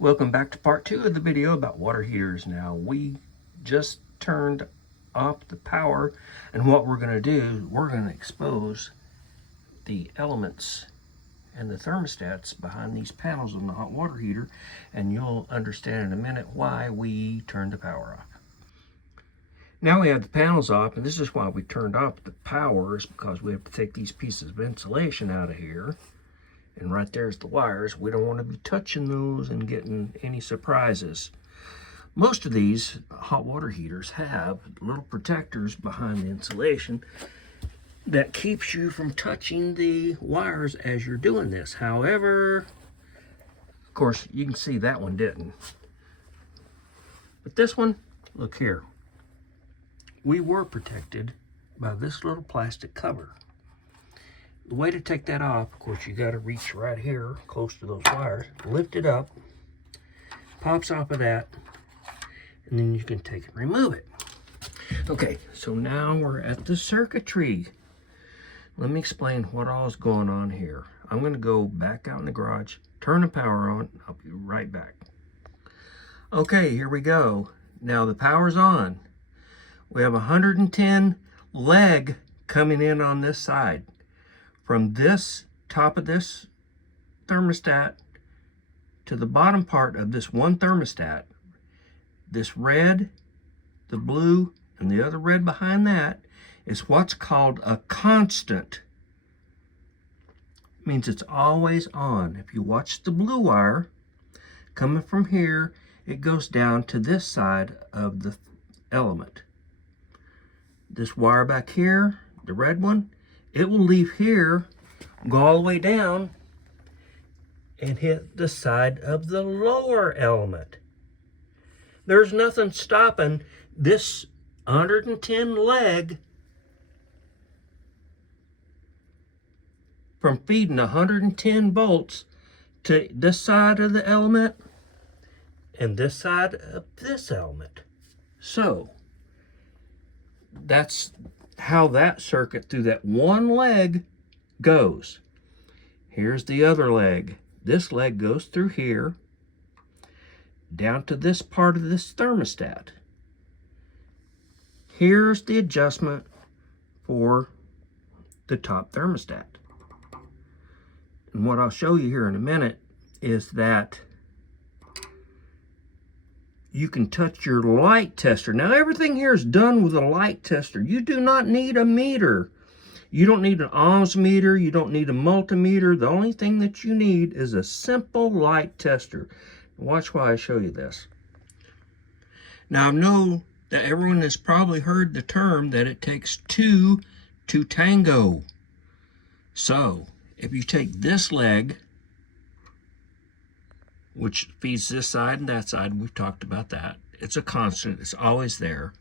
Welcome back to part 2 of the video about water heaters. Now we just turned off the power, and what we're going to do, we're going to expose the elements and the thermostats behind these panels on the hot water heater, and you'll understand in a minute why we turned the power off. Now we have the panels off, and this is why we turned off the power, is because we have to take these pieces of insulation out of here. And right there's the wires. We don't want to be touching those and getting any surprises. Most of these hot water heaters have little protectors behind the insulation that keeps you from touching the wires as you're doing this. However, of course, you can see that one didn't. But this one, look here. We were protected by this little plastic cover. The way to take that off, of course, you got to reach right here, close to those wires, lift it up, pops off of that, and then you can take and remove it. Okay, so now we're at the circuitry. Let me explain what all is going on here. I'm going to go back out in the garage, turn the power on, I'll be right back. Okay, here we go. Now the power's on. We have 110 leg coming in on this side. From this top of this thermostat to the bottom part of this one thermostat, this red, the blue, and the other red behind that is what's called a constant. It means it's always on. If you watch the blue wire coming from here, it goes down to this side of the element. This wire back here, the red one, it will leave here, go all the way down, and hit the side of the lower element. There's nothing stopping this 110 leg from feeding 110 volts to this side of the element and this side of this element. So, that's how that circuit through that one leg goes. Here's the other leg. This leg goes through here down to this part of this thermostat. Here's the adjustment for the top thermostat. And what I'll show you here in a minute is that you can touch your light tester. Now everything here is done with a light tester. You do not need a meter. You don't need an ohms meter. You don't need a multimeter. The only thing that you need is a simple light tester. Watch why I show you this. Now I know that everyone has probably heard the term that it takes two to tango. So if you take this leg, which feeds this side and that side, we've talked about that. It's a constant, it's always there.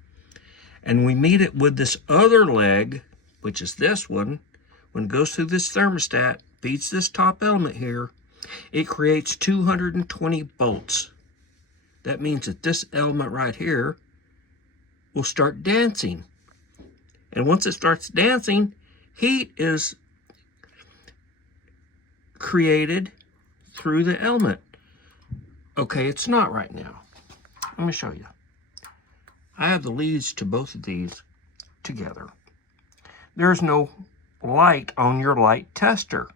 And we meet it with this other leg, which is this one. When it goes through this thermostat, feeds this top element here, it creates 220 volts. That means that this element right here will start dancing. And once it starts dancing, heat is created through the element. Okay, it's not right now. Let me show you. I have the leads to both of these together. There's no light on your light tester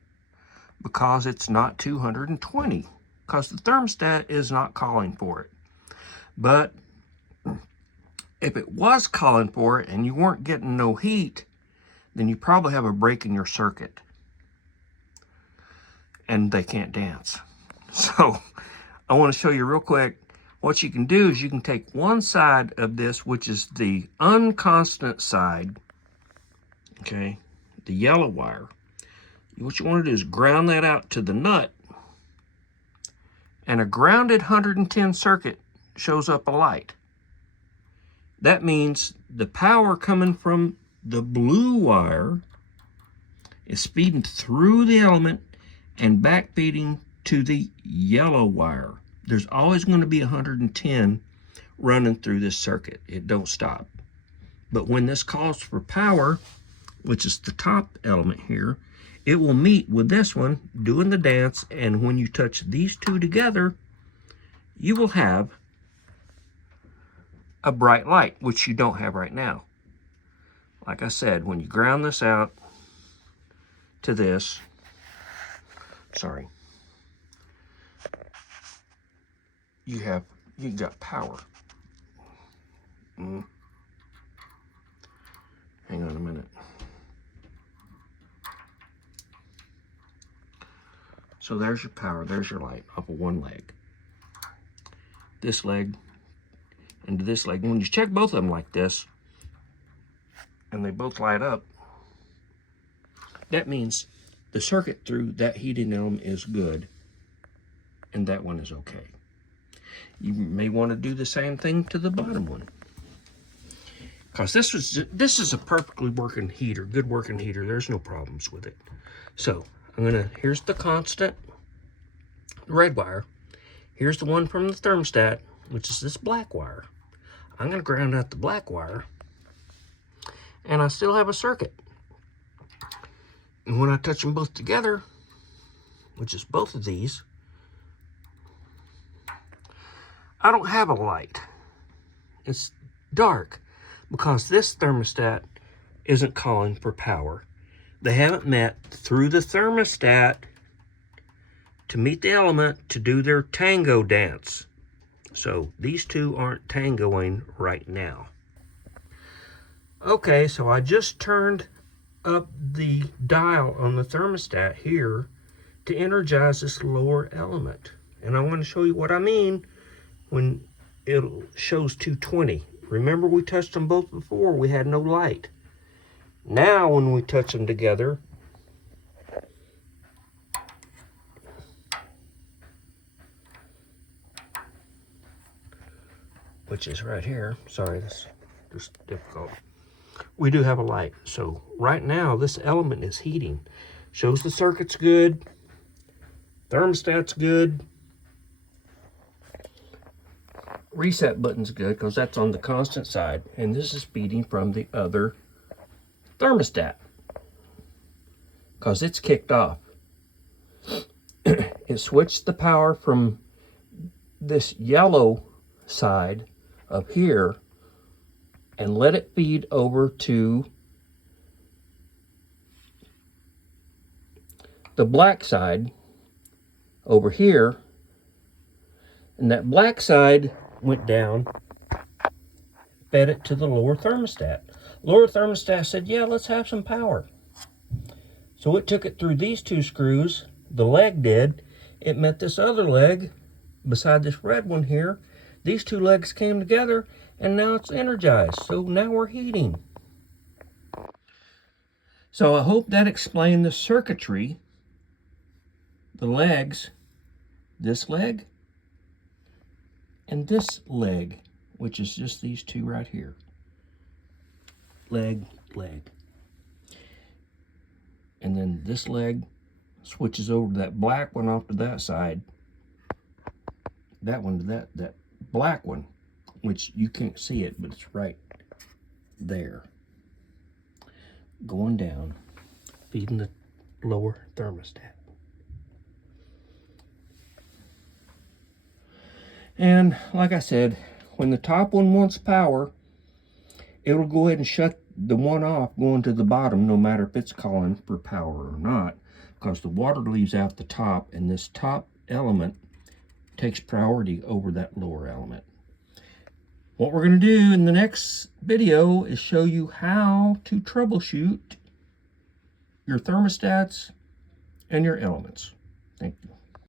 because it's not 220, because the thermostat is not calling for it. But if it was calling for it and you weren't getting no heat, then you probably have a break in your circuit and they can't dance. So I want to show you real quick. What you can do is you can take one side of this, which is the unconstant side, okay, the yellow wire. What you want to do is ground that out to the nut, and a grounded 110 circuit shows up a light. That means the power coming from the blue wire is feeding through the element and back feeding to the yellow wire. There's always going to be 110 running through this circuit. It don't stop. But when this calls for power, which is the top element here, it will meet with this one doing the dance, and when you touch these two together, you will have a bright light, which you don't have right now. Like I said, when you ground this out to this, sorry, you got power. Hang on a minute. So there's your power, there's your light off of one leg. This leg into this leg. When you check both of them like this, and they both light up, that means the circuit through that heating element is good, and that one is okay. You may want to do the same thing to the bottom one, because this is a perfectly working heater, good working heater. There's no problems with it. So here's the constant red wire. Here's the one from the thermostat, which is this black wire. I'm gonna ground out the black wire, and I still have a circuit. And when I touch them both together, which is both of these, I don't have a light. It's dark because this thermostat isn't calling for power. They haven't met through the thermostat to meet the element to do their tango dance. So these two aren't tangoing right now. Okay, so I just turned up the dial on the thermostat here to energize this lower element. And I want to show you what I mean when it shows 220. Remember, we touched them both before, we had no light. Now when we touch them together, which is right here, sorry, this is difficult, we do have a light. So right now this element is heating. Shows the circuit's good, thermostat's good, reset button's good because that's on the constant side, and this is feeding from the other thermostat because it's kicked off. It switched the power from this yellow side up here and let it feed over to the black side over here, and that black side went down, fed it to the lower thermostat. Lower thermostat said, yeah, let's have some power. So it took it through these two screws, the leg did. It met this other leg beside this red one here. These two legs came together, and now it's energized. So now we're heating. So I hope that explained the circuitry, the legs, this leg, and this leg, which is just these two right here. Leg, leg. And then this leg switches over to that black one off to that side. That one to that black one, which you can't see it, but it's right there. Going down, feeding the lower thermostat. And like I said, when the top one wants power, it'll go ahead and shut the one off going to the bottom, no matter if it's calling for power or not, because the water leaves out the top, and this top element takes priority over that lower element. What we're going to do in the next video is show you how to troubleshoot your thermostats and your elements. Thank you.